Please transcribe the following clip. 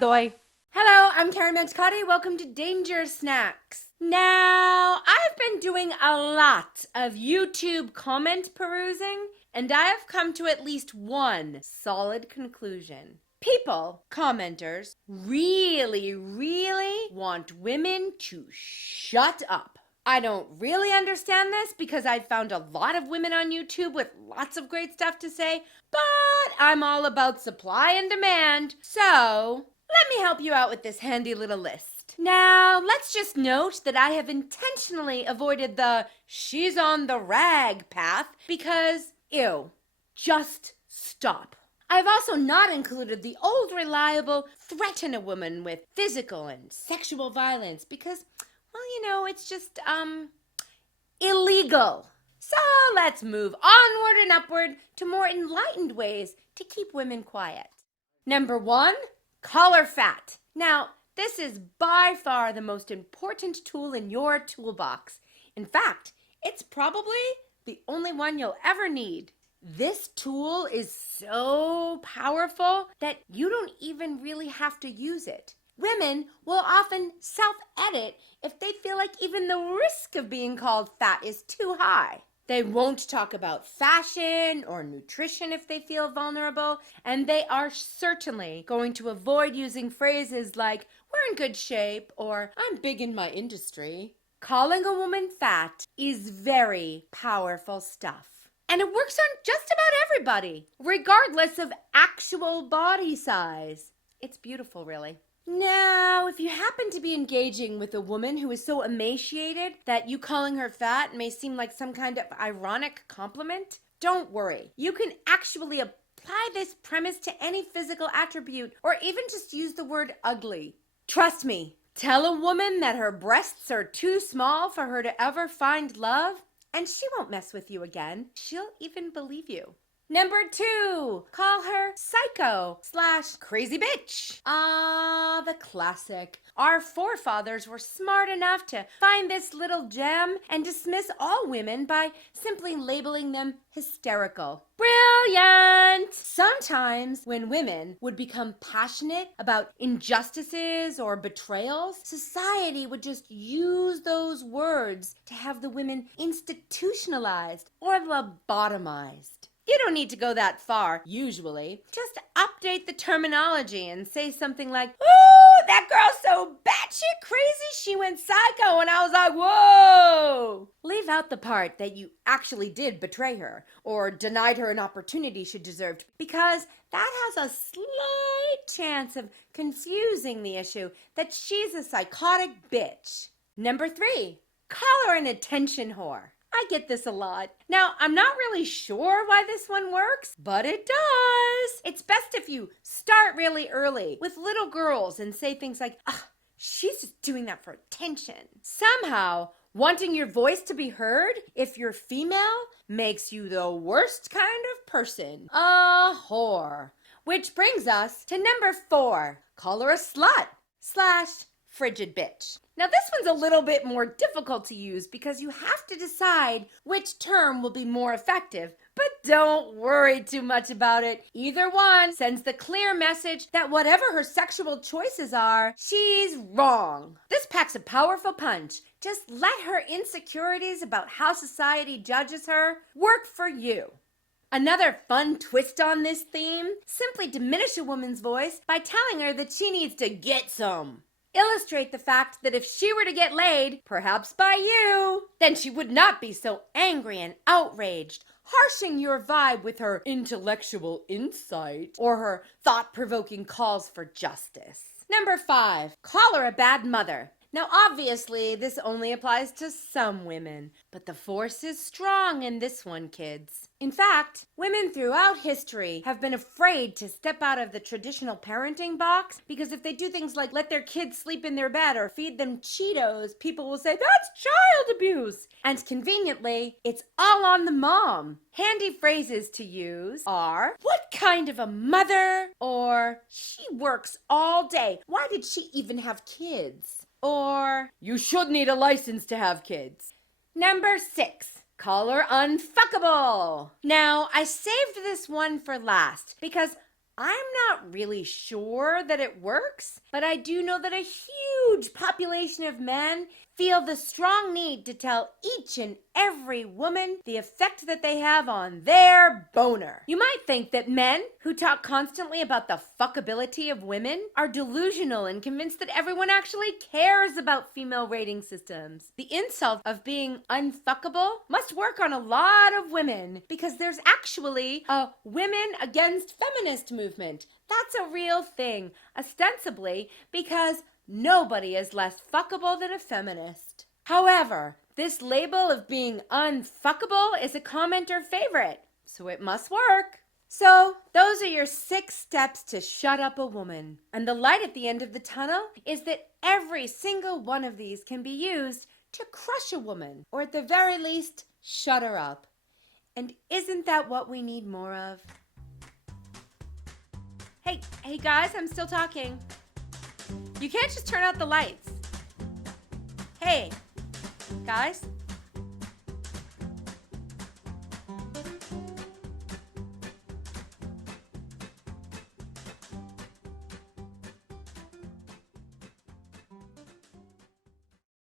Doy. Hello, I'm Karen Manticotti. Welcome to Danger Snacks. Now, I've been doing a lot of YouTube comment perusing, and I have come to at least one solid conclusion. People, commenters, really want women to shut up. I don't really understand this because I've found a lot of women on YouTube with lots of great stuff to say, but I'm all about supply and demand, so let me help you out with this handy little list. Now, let's just note that I have intentionally avoided the she's on the rag path because, ew, just stop. I've also not included the old reliable threaten a woman with physical and sexual violence because, well, it's just, illegal. So let's move onward and upward to more enlightened ways to keep women quiet. Number 1, call her fat. Now, this is by far the most important tool in your toolbox. In fact, it's probably the only one you'll ever need. This tool is so powerful that you don't even really have to use it. Women will often self-edit if they feel like even the risk of being called fat is too high. They won't talk about fashion or nutrition if they feel vulnerable, and they are certainly going to avoid using phrases like, we're in good shape, or I'm big in my industry. Calling a woman fat is very powerful stuff. And it works on just about everybody, regardless of actual body size. It's beautiful, really. Now, if you happen to be engaging with a woman who is so emaciated that you calling her fat may seem like some kind of ironic compliment, don't worry. You can actually apply this premise to any physical attribute or even just use the word ugly. Trust me, tell a woman that her breasts are too small for her to ever find love, and she won't mess with you again. She'll even believe you. Number 2, call her psycho/crazy bitch. The classic. Our forefathers were smart enough to find this little gem and dismiss all women by simply labeling them hysterical. Brilliant! Sometimes when women would become passionate about injustices or betrayals, society would just use those words to have the women institutionalized or lobotomized. You don't need to go that far, usually. Just update the terminology and say something like, ooh, that girl's so batshit crazy she went psycho, and I was like, whoa! Leave out the part that you actually did betray her or denied her an opportunity she deserved, because that has a slight chance of confusing the issue that she's a psychotic bitch. Number 3, call her an attention whore. I get this a lot. Now, I'm not really sure why this one works, but it does. It's best if you start really early with little girls and say things like, she's just doing that for attention. Somehow, wanting your voice to be heard, if you're female, makes you the worst kind of person. A whore. Which brings us to number 4. Call her a slut/frigid bitch. Now this one's a little bit more difficult to use because you have to decide which term will be more effective, but don't worry too much about it. Either one sends the clear message that whatever her sexual choices are, she's wrong. This packs a powerful punch. Just let her insecurities about how society judges her work for you. Another fun twist on this theme, simply diminish a woman's voice by telling her that she needs to get some. Illustrate the fact that if she were to get laid, perhaps by you, then she would not be so angry and outraged, harshing your vibe with her intellectual insight or her thought-provoking calls for justice. Number 5, call her a bad mother. Now, obviously, this only applies to some women, but the force is strong in this one, kids. In fact, women throughout history have been afraid to step out of the traditional parenting box because if they do things like let their kids sleep in their bed or feed them Cheetos, people will say, that's child abuse. And conveniently, it's all on the mom. Handy phrases to use are, what kind of a mother? Or, she works all day. Why did she even have kids? Or, you should need a license to have kids. Number 6, call her unfuckable. Now, I saved this one for last because I'm not really sure that it works, but I do know that a huge population of men feel the strong need to tell each and every woman the effect that they have on their boner. You might think that men who talk constantly about the fuckability of women are delusional and convinced that everyone actually cares about female rating systems. The insult of being unfuckable must work on a lot of women because there's actually a women against feminist movement. That's a real thing, ostensibly because nobody is less fuckable than a feminist. However, this label of being unfuckable is a commenter favorite, so it must work. So, those are your 6 steps to shut up a woman. And the light at the end of the tunnel is that every single one of these can be used to crush a woman, or at the very least, shut her up. And isn't that what we need more of? Hey guys, I'm still talking. You can't just turn out the lights. Hey, guys.